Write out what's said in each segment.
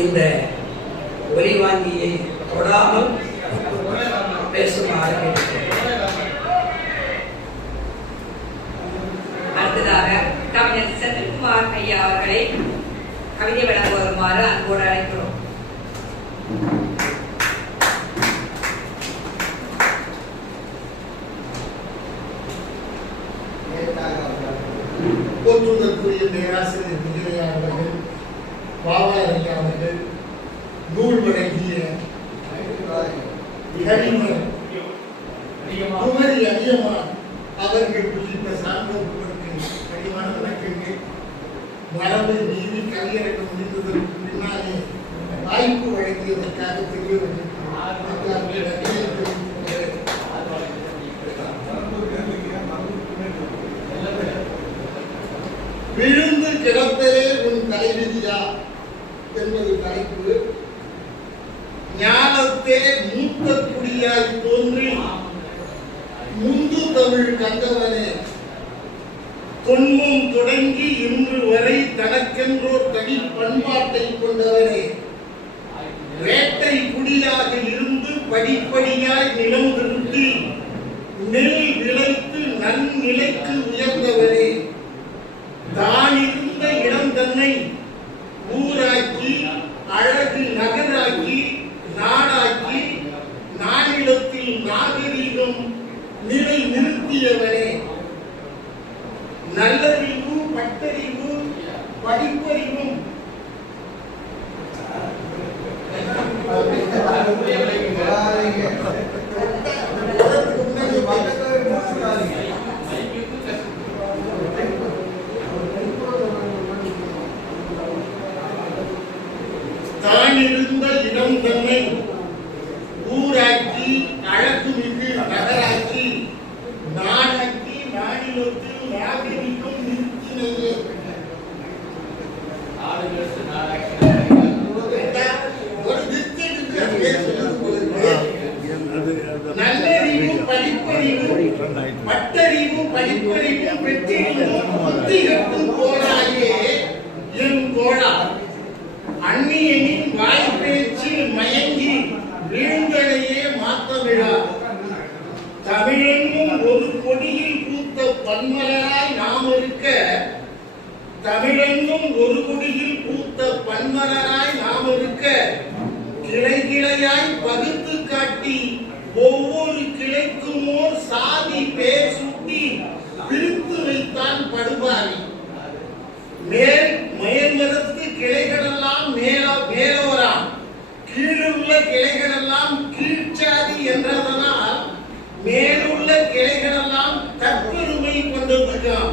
இந்த ஒலிவாங்கியை தொடாமல் பேசுமாறு அடுத்ததாக கவிஞர் செந்தில்குமார் ஐயா அவர்களை கவிதை வழங்க வருமாறு அன்போடு அழைக்கிறோம். போற்றுதற்குரிய பேராசிரியர் விஜயா அவர்கள், பாவாரையா அவர்கள், நூல் வழங்கிய கவிஞர் குமரி அதியமான் அவர்கள் உள்ளிட்ட சான்றோர்களுக்கு கனிவான வணக்கங்கள். மரபை மீறி கவியரங்கம் முடிந்ததற்கு பின்னாலே வாய்ப்பு வழங்கியதற்காக தெரியவர்கள் விழுந்து கிடப்பதே உன் தலைவிதியா என்பது தலைப்பு. ஞானத்தே மூத்த குடியாய் தோன்றி முந்து தமிழ் கண்டவனே, தொன்மும் தொடங்கி இன்று வரை தனக்கென்றோர் தனி பண்பாட்டை கொண்டவனே, வேட்டை குடியாக இருந்து படிப்படியாய் நிலம் திருத்தி நெல் விளைத்து நன்னிலைக்கு உயர்ந்தவனே, தான் இருந்த இடம் தன்னை ஊராக்கி அழகு நகராக்கி நாடாக்கி நானிடத்தில் நாகரீகம் நிலை நிறுத்தியவனே, நல்லறிவு பட்டறிவு படிப்பறிவும் தான் இருந்த இடம் தன்னை ஊராக்கி அழகுமிகு நகராக்கி நாடாக்கி நாடிலத்தில் நாகரிகம் நிறுத்தினது. நல்லறிவு படிப்பறிவு பட்டறிவு படிப்பறிவு பெற்றிருந்தும் புத்தி கட்டும் கோளாயே என் கோளா, அந்நியனின் வாய்ப்பேச்சில் மயங்கி வீழ்ந்தலையே மாத்த விழா, தமிழென்னும் ஒரு கொடியில் பூத்த பன்மலராய் நாம் இருக்க, தமிழென்னும் ஒரு கொடியில் பூத்த பன்மலராய் நாம் இருக்க, கிளை கிளையாய் பகுத்து காட்டி ஒவ்வொரு கிளைக்கும் ஓர் சாதி பேர் சுட்டி பிரித்து வைத்தான் படுபாரி. மேல்மரத்து கிளைகளெல்லாம் மேலோராம், கீழுள்ள கிளைகளெல்லாம் கீழ்ச்சாதி என்றதனால் மேலுள்ள கிளைகளெல்லாம் தற்பெருமை கொண்டதுதான்.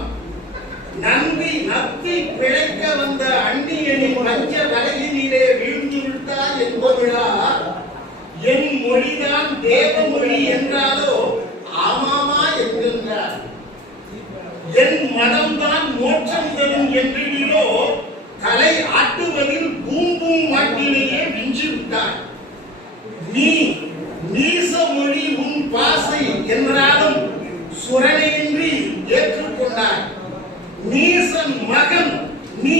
நத்தி பிழைக்க வந்த அந்நியனின் பஞ்ச வலையினிலே வீழ்ந்து விட்டார் என்பவிழா, என் மொழிதான் தேவமொழி என்றாலோ ஆமாமா என்கின்றார். என் மனம்தான் மோட்சம் தரும் என்றிலோ தலை ஆட்டுவதில் பூம்பூம் மாட்டிலேயே விஞ்சி விட்டார். நீ நீச மொழி உன் பாசை என்றாலும் சுரணையின்றி ஏற்றுக்கொண்டார். நீசன் மகன் நீ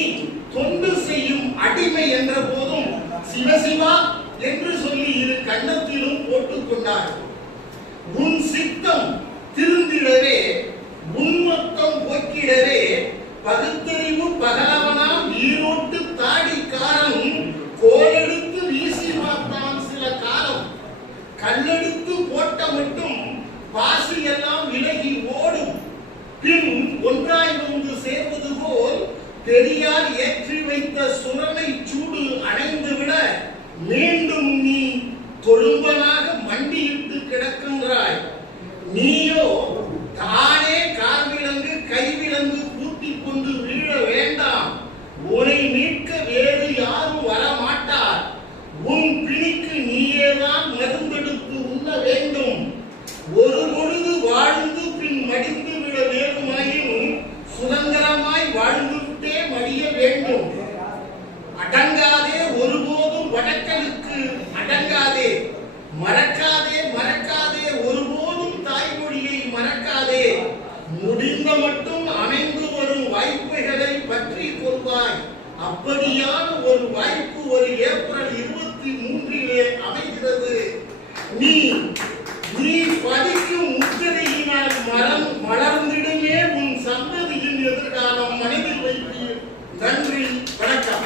தொண்டு செய்யும் அடிமை என்ற போதும் சிவசிவா என்று சொல்லி இரு கண்ணத்திலும் போட்டுக் கொண்டார். உன் சித்தம் திருந்திடவே உன்மத்தம் போக்கிடவே பகுத்தறிவு பகலவனாம் ஈரோட்டு தாடிக்காரன் கோலெடுத்து வீசி பார்த்தான் சில காலம். கல்லெடுத்து போட்ட மட்டும் பாசி எல்லாம் விலகி ஓடும். பின் ஒன்றாய் வந்து சேர்வது போல் பெரியார் ஏற்றி வைத்த சுரனை சூடு அணைந்து விட மீண்டும் நீ தொழும்பனாக மண்டியிட்டு கிடக்கின்றாய். நீயோ தானே கார்விலங்கு கைவிலங்கு கூட்டிக் கொண்டு வீழ வேண்டாம். உன்னை மீட்க வேறு யாரும் வரமாட்டார். உன் பிணிக்கு நீயேதான் மருந்தெடுத்து உண்ண வேண்டும். ஒரு பொழுது வாழ்ந்து பின் மடிந்து விட வேண்டுமாயின் சுதந்திரமாய் வாழ்ந்துவிட்டே மடிய வேண்டும். அடங்காதே ஒருபோதும் வடக்கலுக்கு அடங்காதே, மறக்காதே மறக்காதே ஒருபோதும் தாய்மொழியை மறக்காதே. முடிந்த மட்டும் அமைந்து வரும் வாய்ப்புகளை பற்றி கொள்வாய். அப்ப அப்படியான ஒரு வாய்ப்பு ஒரு ஏப்ரல் 23 அமைகிறது. நீ படிக்கும் முத்திரையினால் மலர்ந்திடுமே உன் சந்ததியின் எதிர்காலம் மனதில் வைப்பீர். நன்றி, வணக்கம்.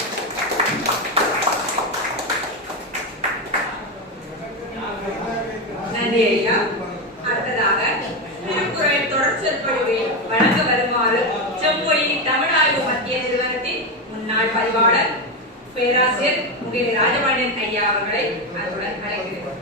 நன்றி ஐயா. அடுத்ததாக திருக்குறள் தொடர் சொற்பொழிவை வழங்க வருமாறு செம்பொழி தமிழாய்வு மத்திய நிறுவனத்தின் முன்னாள் பதிவாளர் பேராசிரியர் முகிலை ராஜபாண்டியன் ஐயா அவர்களை அன்புடன் அழைக்கிறேன்.